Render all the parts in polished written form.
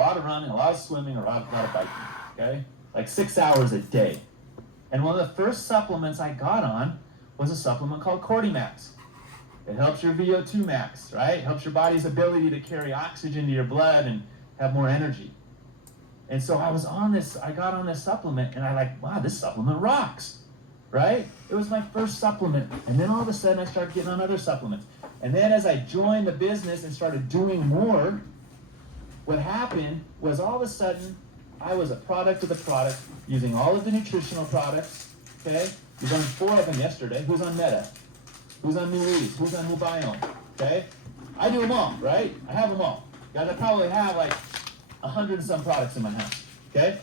lot of running, a lot of swimming, a lot of biking, okay? Like 6 hours a day. And one of the first supplements I got on was a supplement called Cordymax. It helps your VO2 max, right? It helps your body's ability to carry oxygen to your blood and have more energy. And so I got on this supplement, and I like, wow, this supplement rocks, right? It was my first supplement. And then all of a sudden I started getting on other supplements. And then as I joined the business and started doing more, what happened was all of a sudden I was a product of the product, using all of the nutritional products, okay? We've done 4 of them yesterday. Who's on Meta? Who's on Nutrice? Who's on Nubiome? Okay? I do them all, right? I have them all. Guys, I probably have like 100 and some products in my house, okay?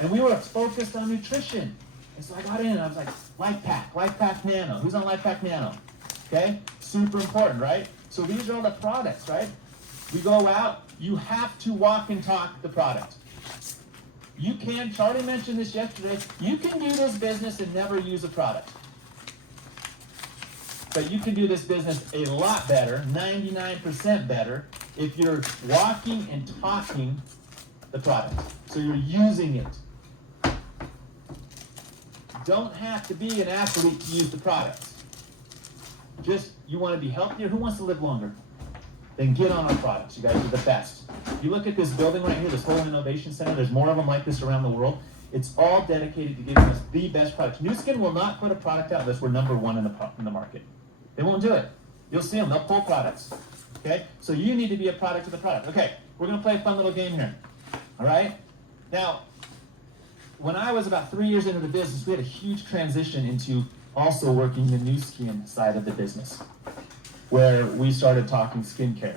And we were focused on nutrition. And so I got in and I was like, LifePak Nano. Who's on LifePak Nano? Okay? Super important, right? So these are all the products, right? We go out, you have to walk and talk the product. You can, Charlie mentioned this yesterday, you can do this business and never use a product. But you can do this business a lot better, 99% better, if you're walking and talking the product. So you're using it. Don't have to be an athlete to use the product. Just, you want to be healthier? Who wants to live longer? Then get on our products. You guys are the best. You look at this building right here, this whole innovation center, there's more of them like this around the world. It's all dedicated to giving us the best products. Nu Skin will not put a product out unless we're number 1 in the market. They won't do it. You'll see them. They'll pull products. Okay? So you need to be a product of the product. Okay, we're going to play a fun little game here. All right? Now, when I was about 3 years into the business, we had a huge transition into also working the Nu Skin side of the business, where we started talking skincare,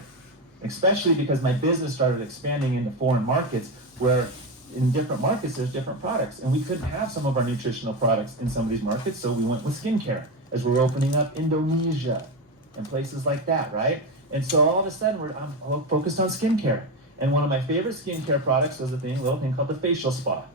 especially because my business started expanding into foreign markets, where in different markets there's different products, and we couldn't have some of our nutritional products in some of these markets, so we went with skincare as we're opening up Indonesia and places like that, right? And so all of a sudden I'm focused on skincare, and one of my favorite skincare products was a little thing called the facial spa.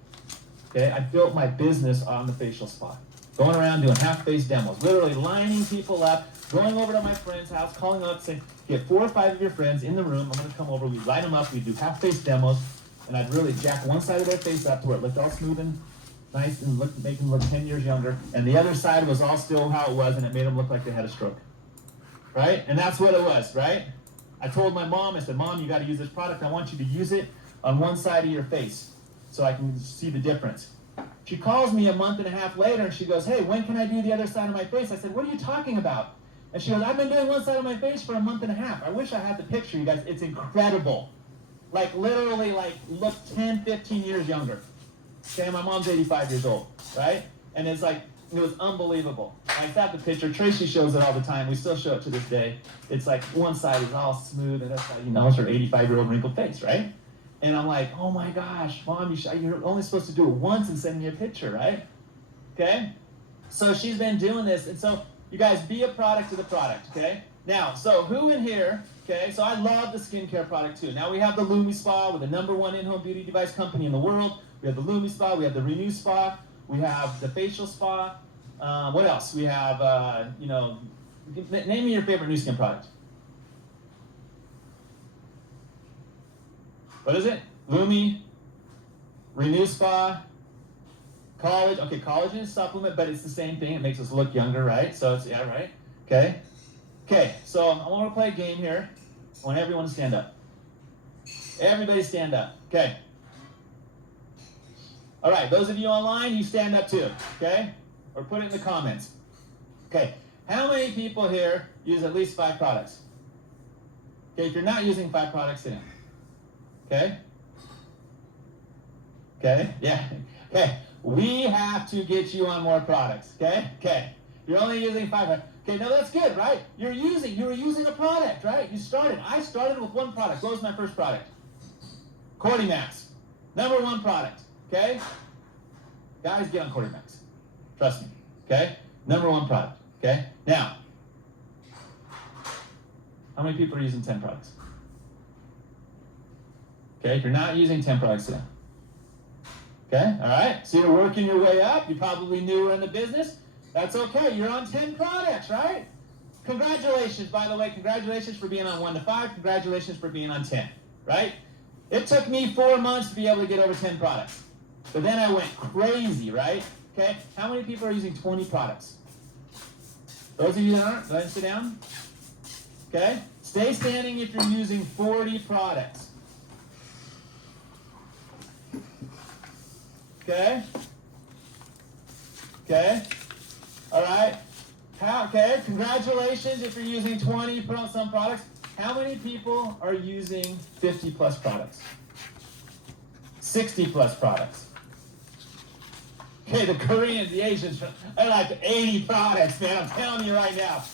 Okay, I built my business on the facial spa, going around doing half-face demos, literally lining people up, going over to my friend's house, calling up, saying, get 4 or 5 of your friends in the room, I'm going to come over, we line them up, we do half-face demos, and I'd really jack one side of their face up to where it looked all smooth and nice and make them look 10 years younger, and the other side was all still how it was, and it made them look like they had a stroke. Right? And that's what it was, right? I told my mom, I said, Mom, you got to use this product, I want you to use it on one side of your face so I can see the difference. She calls me a month and a half later, and she goes, hey, when can I do the other side of my face? I said, what are you talking about? And she goes, I've been doing one side of my face for a month and a half. I wish I had the picture, you guys. It's incredible. Like, literally, look 10, 15 years younger. Okay, my mom's 85 years old, right? And it's like, it was unbelievable. I have the picture. Tracy shows it all the time. We still show it to this day. It's like one side is all smooth, and that's how you know it's her 85-year-old wrinkled face, right? And I'm like, oh my gosh, Mom, you're only supposed to do it once and send me a picture, right? Okay? So she's been doing this, and so you guys be a product of the product, okay? Now, so who in here, okay, so I love the skincare product too. Now we have the Lumi Spa, we're the #1 in-home beauty device company in the world. We have the Lumi Spa, we have the Renew Spa, we have the facial spa. What else? We have, name me your favorite Nu Skin product. What is it? Lumi, Renew Spa, collagen is supplement, but it's the same thing. It makes us look younger, right? So it's, yeah, right? Okay. Okay, so I want to play a game here. I want everyone to stand up. Everybody stand up. Okay. All right, those of you online, you stand up too, okay? Or put it in the comments. Okay, how many people here use at least 5 products? Okay, if you're not using 5 products, sit down. Okay? Okay, yeah. Okay, we have to get you on more products, okay? Okay, you're only using 5 products. Okay, now that's good, right? You were using a product, right? I started with 1 product. What was my first product? Cordymax, #1 product, okay? Guys, get on Cordymax. Trust me, okay? #1 product, okay? Now, how many people are using 10 products? Okay, if you're not using 10 products, sit down. Okay, all right? So you're working your way up. You're probably newer in the business. That's okay. You're on 10 products, right? Congratulations, by the way. Congratulations for being on 1 to 5. Congratulations for being on 10, right? It took me 4 months to be able to get over 10 products. But then I went crazy, right? Okay, how many people are using 20 products? Those of you that aren't, go ahead and sit down. Okay, stay standing if you're using 40 products. Okay? Okay? All right? Okay, congratulations if you're using 20 some products. How many people are using 50 plus products? 60 plus products? Okay, the Koreans, the Asians, are like 80 products, man. I'm telling you right now.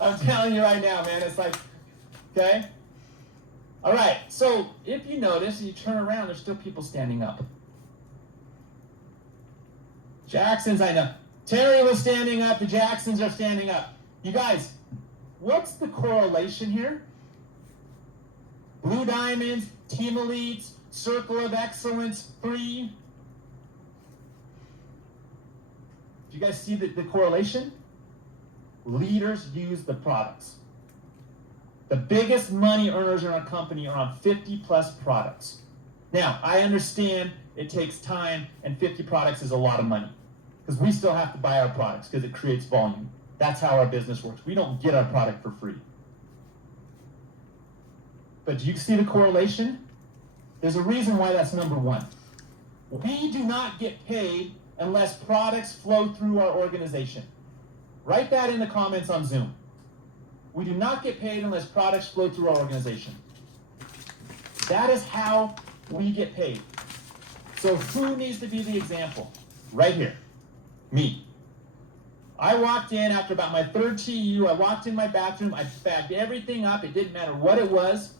I'm telling you right now, man. It's like, okay? All right, so if you notice and you turn around, there's still people standing up. Jackson's, I know. Terry was standing up. The Jacksons are standing up. You guys, what's the correlation here? Blue Diamonds, Team Elites, Circle of Excellence, free. Do you guys see the correlation? Leaders use the products. The biggest money earners in our company are on 50 plus products. Now, I understand it takes time, and 50 products is a lot of money because we still have to buy our products because it creates volume. That's how our business works. We don't get our product for free. But do you see the correlation? There's a reason why that's number one. We do not get paid unless products flow through our organization. Write that in the comments on Zoom. We do not get paid unless products flow through our organization. That is how we get paid. So who needs to be the example? Right here, me. I walked in after about my third TU, I walked in my bathroom, I bagged everything up, it didn't matter what it was.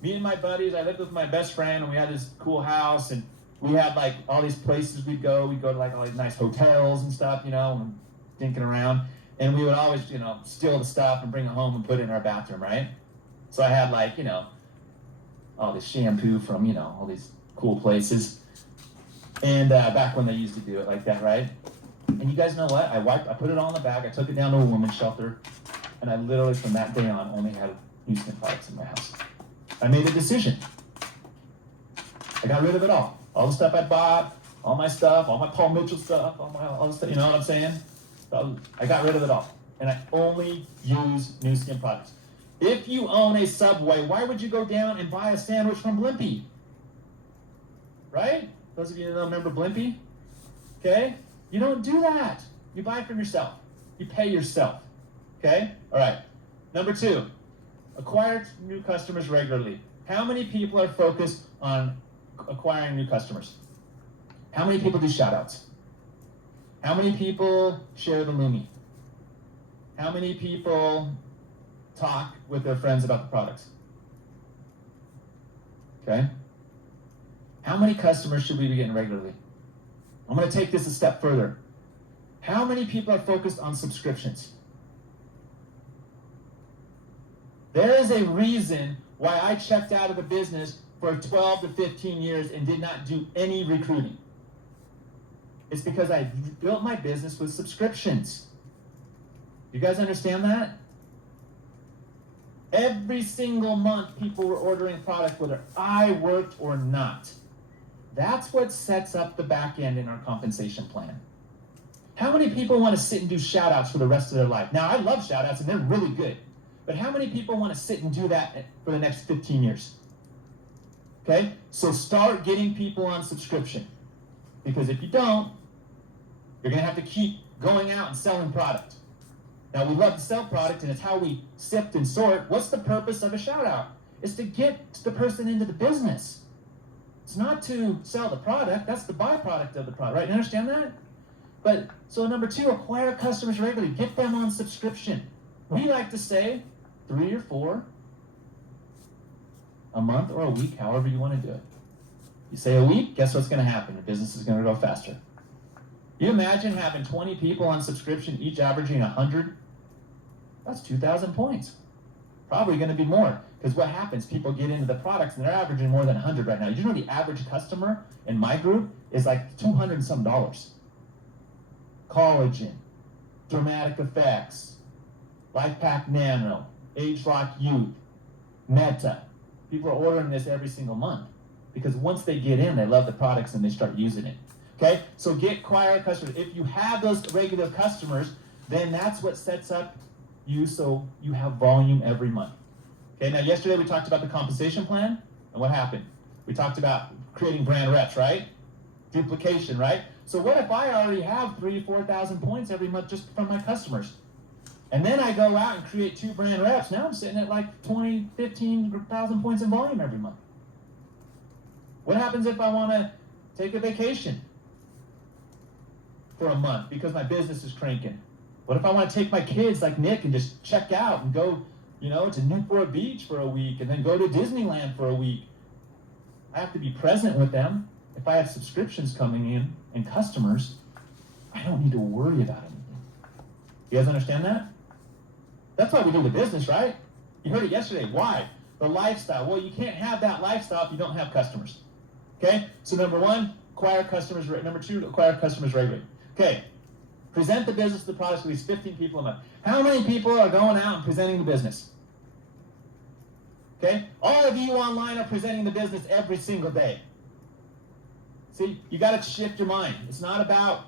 Me and my buddies, I lived with my best friend, and we had this cool house, and we had like all these places we'd go to like all these nice hotels and stuff, you know, and dinking around. And we would always, you know, steal the stuff and bring it home and put it in our bathroom, right? So I had like, you know, all this shampoo from, you know, all these cool places. And back when they used to do it like that, right? And you guys know what? I put it all in the bag, I took it down to a women's shelter, and I literally from that day on only had Nu Skin products in my house. I made a decision. I got rid of it all. All the stuff I bought, all my stuff, all my Paul Mitchell stuff, all the stuff, you know what I'm saying? I got rid of it all. And I only use Nu Skin products. If you own a Subway, why would you go down and buy a sandwich from Blimpie? Right? Those of you that remember Blimpie? Okay? You don't do that. You buy from yourself. You pay yourself. Okay? All right. Number 2, acquire new customers regularly. How many people are focused on acquiring new customers? How many people do shout-outs? How many people share the Lumi? How many people talk with their friends about the products? Okay? How many customers should we be getting regularly? I'm going to take this a step further. How many people are focused on subscriptions? There is a reason why I checked out of the business for 12 to 15 years and did not do any recruiting. It's because I built my business with subscriptions. You guys understand that? Every single month, people were ordering product whether I worked or not. That's what sets up the back end in our compensation plan. How many people want to sit and do shout-outs for the rest of their life? Now, I love shout-outs, and they're really good. But how many people want to sit and do that for the next 15 years? Okay? So start getting people on subscription. Because if you don't, you're going to have to keep going out and selling product. Now, we love to sell product, and it's how we sift and sort. What's the purpose of a shout-out? It's to get the person into the business. It's not to sell the product. That's the byproduct of the product, right? You understand that? But, so number 2, acquire customers regularly. Get them on subscription. We like to say 3 or 4 a month or a week, however you want to do it. You say a week, guess what's going to happen? Your business is going to go faster. You imagine having 20 people on subscription, each averaging 100? That's 2,000 points. Probably going to be more, because what happens? People get into the products, and they're averaging more than 100 right now. You know the average customer in my group is like $200 and some. Collagen, Dramatic Effects, LifePak Nano, ageLOC Youth, Meta. People are ordering this every single month because once they get in, they love the products and they start using it. Okay, so acquire customers. If you have those regular customers, then that's what sets up you so you have volume every month. Okay, now yesterday we talked about the compensation plan, and what happened? We talked about creating brand reps, right? Duplication, right? So what if I already have 3,000 to 4,000 points every month just from my customers? And then I go out and create 2 brand reps. Now I'm sitting at like 20, 15,000 points in volume every month. What happens if I want to take a vacation for a month because my business is cranking? What if I want to take my kids like Nick and just check out and go, to Newport Beach for a week and then go to Disneyland for a week? I have to be present with them. If I have subscriptions coming in and customers, I don't need to worry about anything. You guys understand that? That's why we do the business, right? You heard it yesterday. Why? The lifestyle. Well, you can't have that lifestyle if you don't have customers. Okay? So number 1, acquire customers. Number 2, acquire customers regularly. Okay. Present the business, the products to at least 15 people a month. How many people are going out and presenting the business? Okay? All of you online are presenting the business every single day. See, you got to shift your mind. It's not about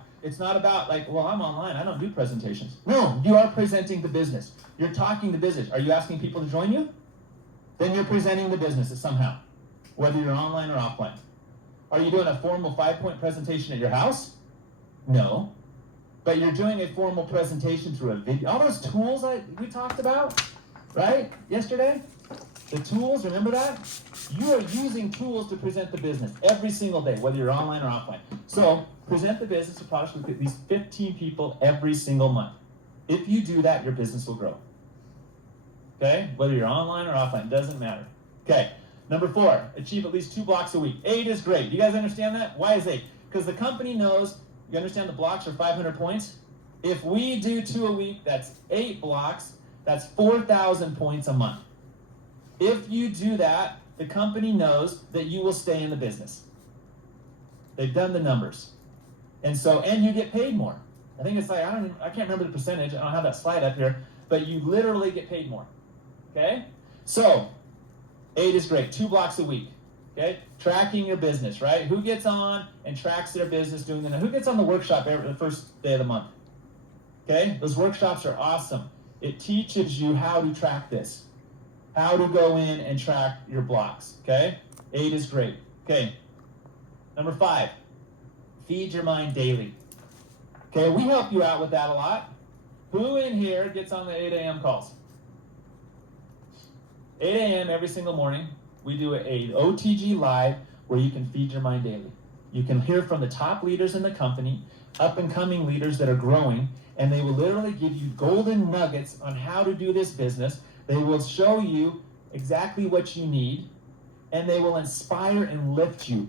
like, well, I'm online, I don't do presentations. No, you are presenting the business. You're talking the business. Are you asking people to join you? Then you're presenting the business somehow, whether you're online or offline. Are you doing a formal 5-point presentation at your house? No. But you're doing a formal presentation through a video. All those tools we talked about, right, yesterday? The tools, remember that? You are using tools to present the business every single day, whether you're online or offline. So, present the business to products with at least 15 people every single month. If you do that, your business will grow. Okay? Whether you're online or offline, doesn't matter. Okay. Number 4, achieve at least 2 blocks a week. 8 is great. You guys understand that? Why is 8? Because the company knows, you understand the blocks are 500 points? If we do 2 a week, that's 8 blocks. That's 4,000 points a month. If you do that, the company knows that you will stay in the business. They've done the numbers. And you get paid more. I think it's like, I can't remember the percentage. I don't have that slide up here, but you literally get paid more. Okay? So, 8 is great. 2 blocks a week. Okay? Tracking your business, right? Who gets on and tracks their business doing who gets on the workshop the first day of the month? Okay? Those workshops are awesome. It teaches you how to track this. How to go in and track your blocks. Okay? 8 is great. Okay. Number 5, feed your mind daily. Okay, we help you out with that a lot. Who in here gets on the 8 a.m. calls? 8 a.m. every single morning, we do a OTG live where you can feed your mind daily. You can hear from the top leaders in the company, up-and-coming leaders that are growing, and they will literally give you golden nuggets on how to do this business. They will show you exactly what you need, and they will inspire and lift you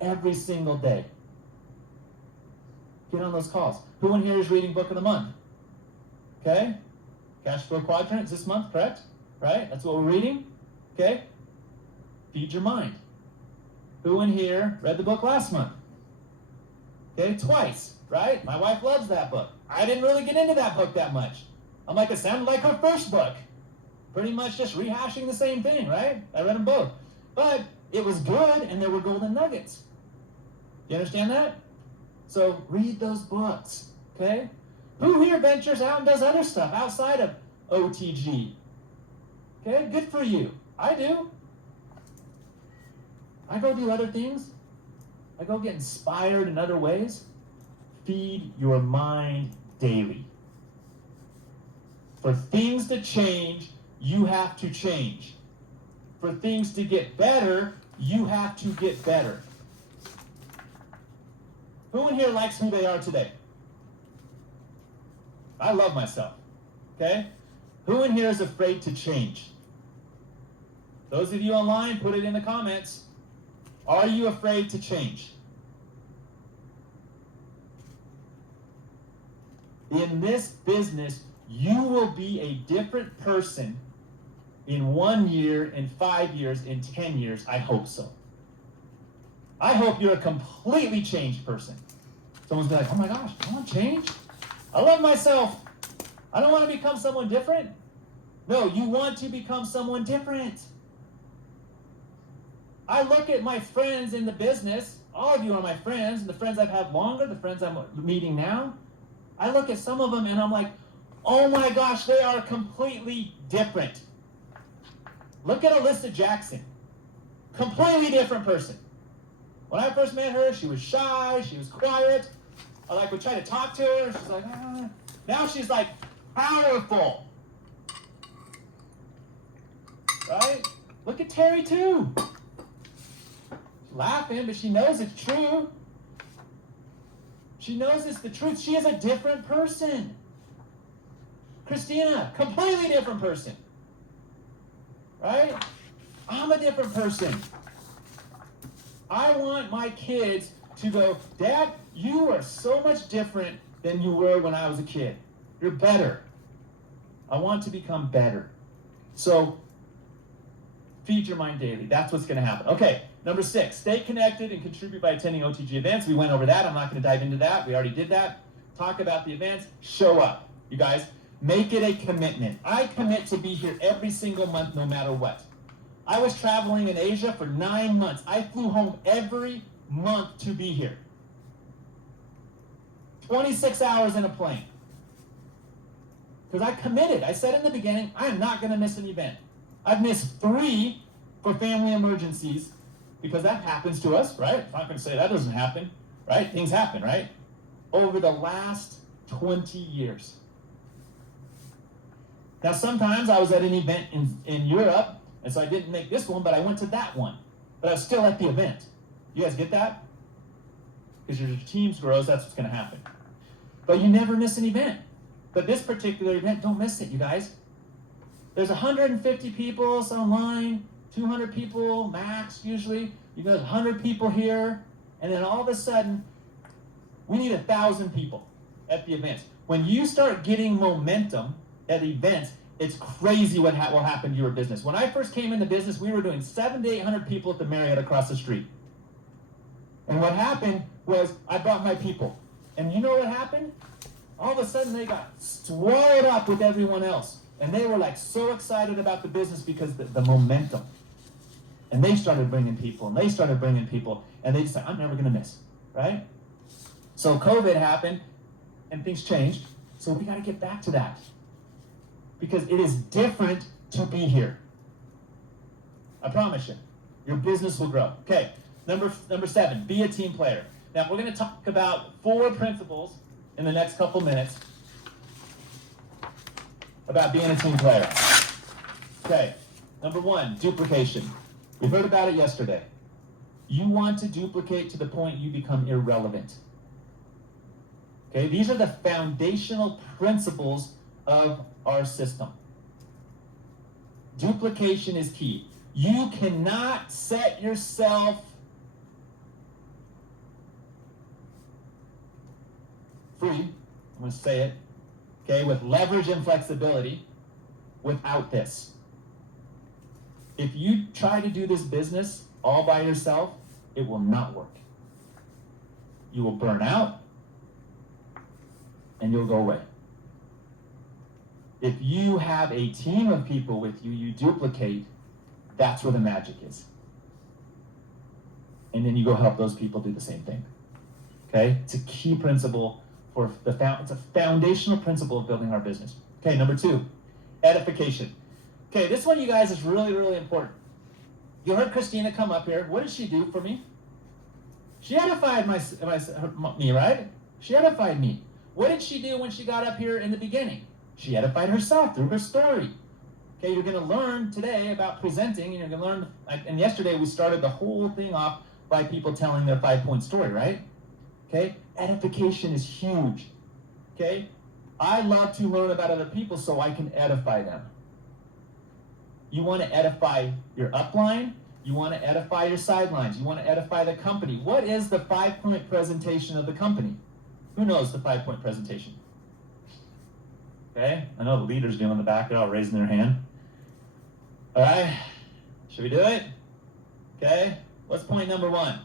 every single day. Get on those calls. Who in here is reading Book of the Month? Okay? Cash Flow Quadrant is this month, correct? Right? That's what we're reading? Okay? Feed your mind. Who in here read the book last month? Okay, twice, right? My wife loves that book. I didn't really get into that book that much. I'm like, it sounded like her first book. Pretty much just rehashing the same thing, right? I read them both. But it was good, and there were golden nuggets. You understand that? So read those books, okay? Who here ventures out and does other stuff outside of OTG? Okay, good for you. I do. I go do other things. I go get inspired in other ways. Feed your mind daily. For things to change, you have to change. For things to get better, you have to get better. Who in here likes who they are today? I love myself. Okay? Who in here is afraid to change? Those of you online, put it in the comments. Are you afraid to change? In this business, you will be a different person in 1 year, in 5 years, in 10 years. I hope so. I hope you're a completely changed person. Someone's like, oh my gosh, I want to change? I love myself. I don't want to become someone different. No, you want to become someone different. I look at my friends in the business, all of you are my friends, and the friends I've had longer, the friends I'm meeting now. I look at some of them and I'm like, oh my gosh, they are completely different. Look at Alyssa Jackson. Completely different person. When I first met her, she was shy, she was quiet. I would try to talk to her, she's like, ah. Now she's like powerful. Right? Look at Terry too. She's laughing, but she knows it's true. She knows it's the truth. She is a different person. Christina, completely different person. Right? I'm a different person. I want my kids to go, Dad, you are so much different than you were when I was a kid. You're better. I want to become better. So, feed your mind daily. That's what's going to happen. Okay, number 6, stay connected and contribute by attending OTG events. We went over that. I'm not going to dive into that. We already did that. Talk about the events. Show up. You guys, make it a commitment. I commit to be here every single month no matter what. I was traveling in Asia for 9 months. I flew home every month to be here. 26 hours in a plane. Because I committed. I said in the beginning, I am not going to miss an event. I've missed 3 for family emergencies because that happens to us, right? I'm not going to say that doesn't happen, right? Things happen, right? Over the last 20 years. Now, sometimes I was at an event in Europe, and so I didn't make this one, but I went to that one. But I was still at the event. You guys get that? Because your teams grows, that's what's going to happen. But you never miss an event. But this particular event, don't miss it, you guys. There's 150 people online, 200 people max usually. You got 100 people here, and then all of a sudden, we need 1,000 people at the events. When you start getting momentum at events, it's crazy what will happen to your business. When I first came into business, we were doing 700 to 800 people at the Marriott across the street. And what happened was I brought my people. And you know what happened? All of a sudden they got swallowed up with everyone else. And they were like so excited about the business because the momentum. And they started bringing people, and they started bringing people, and they just said, I'm never going to miss, right? So COVID happened, and things changed. So we got to get back to that. Because it is different to be here. I promise you. Your business will grow. Okay, number 7, be a team player. Now, we're going to talk about 4 principles in the next couple minutes about being a team player. Okay, number 1, duplication. We heard about it yesterday. You want to duplicate to the point you become irrelevant. Okay, these are the foundational principles of our system. Duplication is key. You cannot set yourself free, I'm going to say it, okay, with leverage and flexibility without this. If you try to do this business all by yourself, it will not work. You will burn out and you'll go away. If you have a team of people with you, you duplicate, that's where the magic is. And then you go help those people do the same thing. Okay? It's a key principle for it's a foundational principle of building our business. Okay, number 2, edification. Okay, this one, you guys, is really, really important. You heard Christina come up here. What did she do for me? She edified me, right? She edified me. What did she do when she got up here in the beginning? She edified herself through her story. Okay, you're going to learn today about presenting, and you're going to learn, and yesterday we started the whole thing off by people telling their 5-point story, right? Okay, edification is huge. Okay, I love to learn about other people so I can edify them. You want to edify your upline, you want to edify your sidelines, you want to edify the company. What is the 5-point presentation of the company? Who knows the 5-point presentation? Okay, I know the leaders doing in the back, they're all raising their hand. All right, should we do it? Okay, what's point number 1?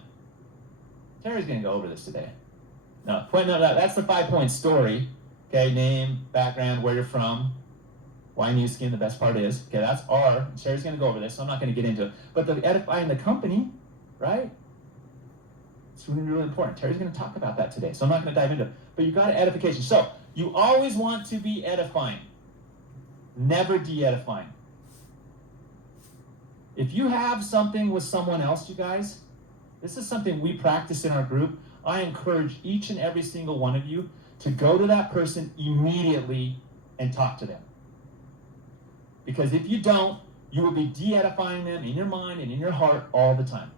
Terry's going to go over this today. No, point number, that's the 5-point story. Okay, name, background, where you're from. Why new skin, the best part is, okay, that's R. Sherry's going to go over this, so I'm not going to get into it. But the edifying the company, right? It's really, really important. Terry's going to talk about that today, so I'm not going to dive into it. But you got edification. So you always want to be edifying, never de-edifying. If you have something with someone else, you guys, this is something we practice in our group. I encourage each and every single one of you to go to that person immediately and talk to them. Because if you don't, you will be de-edifying them in your mind and in your heart all the time.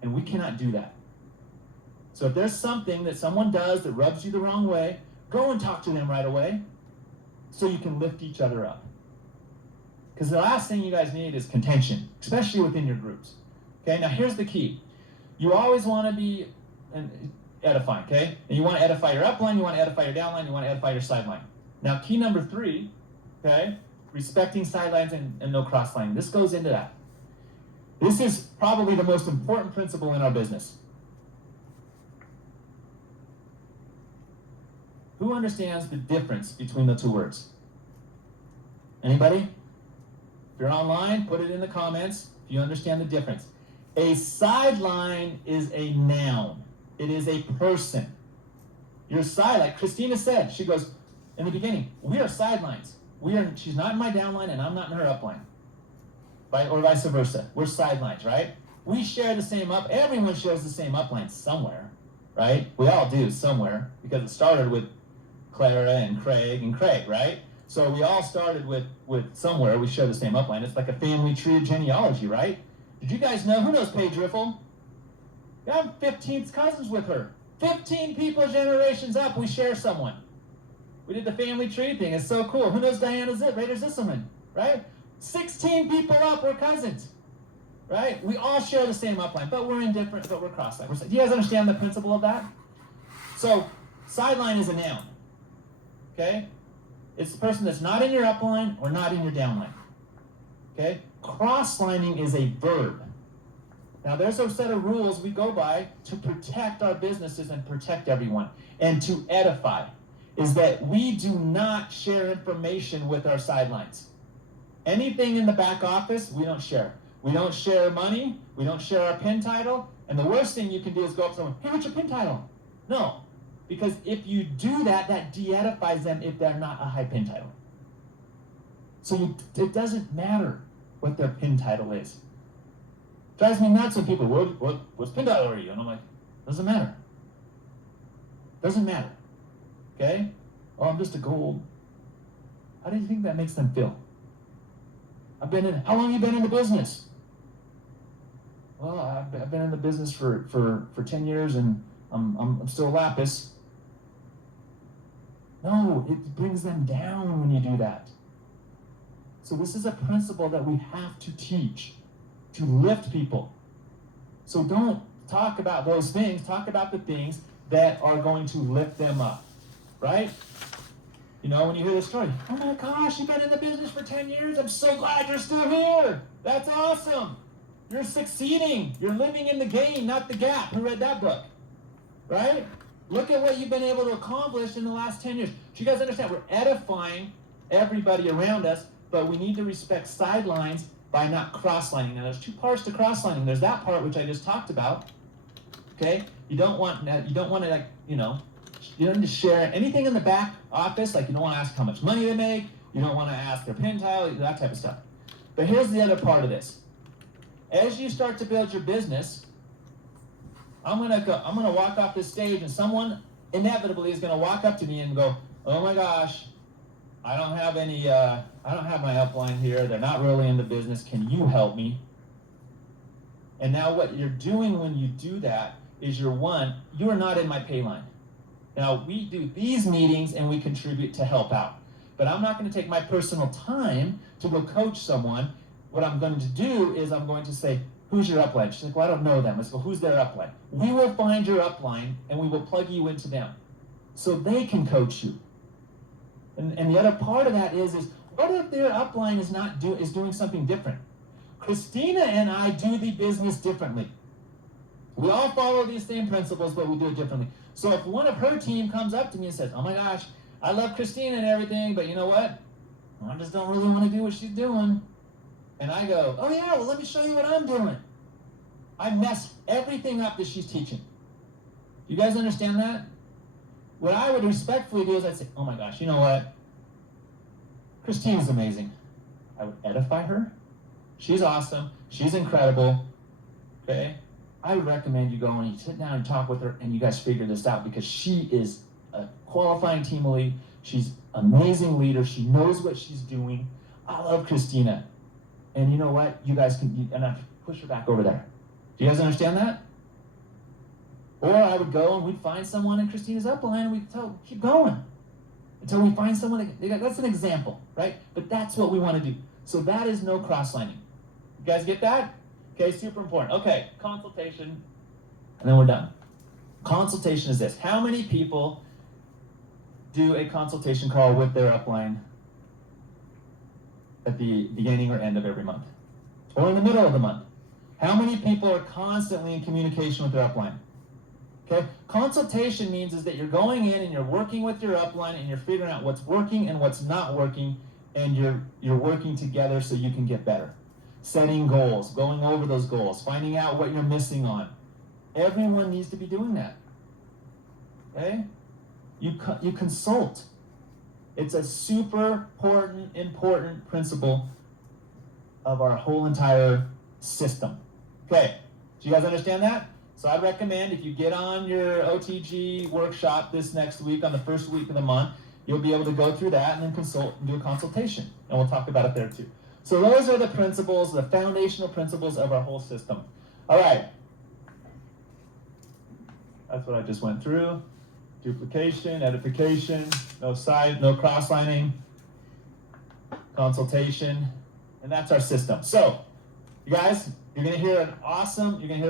And we cannot do that. So if there's something that someone does that rubs you the wrong way, go and talk to them right away so you can lift each other up. Because the last thing you guys need is contention, especially within your groups. Okay, now here's the key. You always want to be edifying, okay? And you want to edify your upline, you want to edify your downline, you want to edify your sideline. Now key number 3, okay, respecting sidelines and no cross-lining. This goes into that. This is probably the most important principle in our business. Who understands the difference between the two words? Anybody? If you're online, put it in the comments if you understand the difference. A sideline is a noun. It is a person. Your side, like Christina said, she goes, in the beginning, we are sidelines. She's not in my downline and I'm not in her upline. Or vice versa. We're sidelines, right? We share the same everyone shares the same upline somewhere, right? We all do somewhere, because it started with Clara and Craig, right? So we all started with somewhere, we share the same upline. It's like a family tree of genealogy, right? Did you guys know, who knows Paige Riffle? Yeah, I'm 15th cousins with her. 15 people generations up, we share someone. We did the family tree thing, it's so cool. Who knows Diana Rader Zisselman, right? 16 people up, we're cousins, right? We all share the same upline, but we're indifferent, but we're cross-line. Do you guys understand the principle of that? So, sideline is a noun, okay? It's the person that's not in your upline or not in your downline, okay? Cross-lining is a verb. Now, there's a set of rules we go by to protect our businesses and protect everyone, and to edify, is that we do not share information with our sidelines. Anything in the back office, we don't share. We don't share money, we don't share our pin title, and the worst thing you can do is go up to someone, hey, what's your pin title? No, because if you do that, that de-edifies them if they're not a high pin title. So it doesn't matter what their pin title is. Drives me nuts when people, what's pin title are you? And I'm like, doesn't matter. Doesn't matter, okay? Oh, I'm just a gold. How do you think that makes them feel? How long have you been in the business? Well, I've been in the business for 10 years and I'm still a lapis. No, it brings them down when you do that. So this is a principle that we have to teach to lift people. So don't talk about those things, talk about the things that are going to lift them up, right? You know, when you hear the story, oh my gosh, you've been in the business for 10 years. I'm so glad you're still here. That's awesome. You're succeeding. You're living in the game, not the gap. Who read that book? Right? Look at what you've been able to accomplish in the last 10 years. Do you guys understand? We're edifying everybody around us, but we need to respect sidelines by not cross-lining. Now, there's 2 parts to cross-lining. There's that part, which I just talked about. Okay? You don't want to, like, you don't need to share anything in the back office, like you don't want to ask how much money they make, you don't want to ask their pin title, that type of stuff. But here's the other part of this. As you start to build your business, I'm gonna walk off this stage and someone inevitably is gonna walk up to me and go, oh my gosh, I don't have my upline here, they're not really in the business, can you help me? And now what you're doing when you do that is you are not in my pay line. Now, we do these meetings and we contribute to help out. But I'm not going to take my personal time to go coach someone. What I'm going to do is I'm going to say, who's your upline? She's like, well, I don't know them. I go, who's their upline? We will find your upline and we will plug you into them so they can coach you. And the other part of that is what if their upline is doing something different? Christina and I do the business differently. We all follow these same principles, but we do it differently. So if one of her team comes up to me and says, oh my gosh, I love Christina and everything, but you know what? I just don't really want to do what she's doing. And I go, oh yeah, well let me show you what I'm doing. I mess everything up that she's teaching. You guys understand that? What I would respectfully do is I'd say, oh my gosh, you know what? Christine's amazing. I would edify her. She's awesome. She's incredible. Okay? I would recommend you go and you sit down and talk with her and you guys figure this out because she is a qualifying team lead. She's an amazing leader. She knows what she's doing. I love Christina. And you know what? You guys can, and I push her back over there. Do you guys understand that? Or I would go and we'd find someone in Christina's upline and we'd tell, keep going until we find someone. That's an example, right? But that's what we want to do. So that is no cross-lining. You guys get that? Okay, super important. Okay, consultation, and then we're done. Consultation is this. How many people do a consultation call with their upline at the beginning or end of every month? Or in the middle of the month? How many people are constantly in communication with their upline? Okay, consultation means is that you're going in and you're working with your upline and you're figuring out what's working and what's not working, and you're working together so you can get better. Setting goals, going over those goals, finding out what you're missing on. Everyone needs to be doing that. Okay? You consult. It's a super important principle of our whole entire system. Okay, do you guys understand that? So I'd recommend if you get on your OTG workshop this next week, on the first week of the month, you'll be able to go through that and then consult and do a consultation. And we'll talk about it there too. So those are the principles, the foundational principles of our whole system. All right. That's what I just went through. Duplication, edification, no cross-lining, consultation, and that's our system. So, you guys, you're gonna hear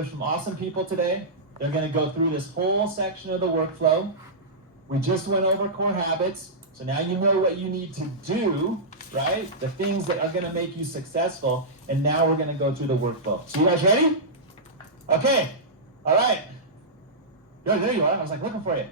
from awesome people today. They're gonna go through this whole section of the workflow. We just went over core habits, so now you know what you need to do, right? The things that are gonna make you successful, and now we're gonna go through the workflow. So you guys ready? Okay, all right. There you are, I was like looking for you.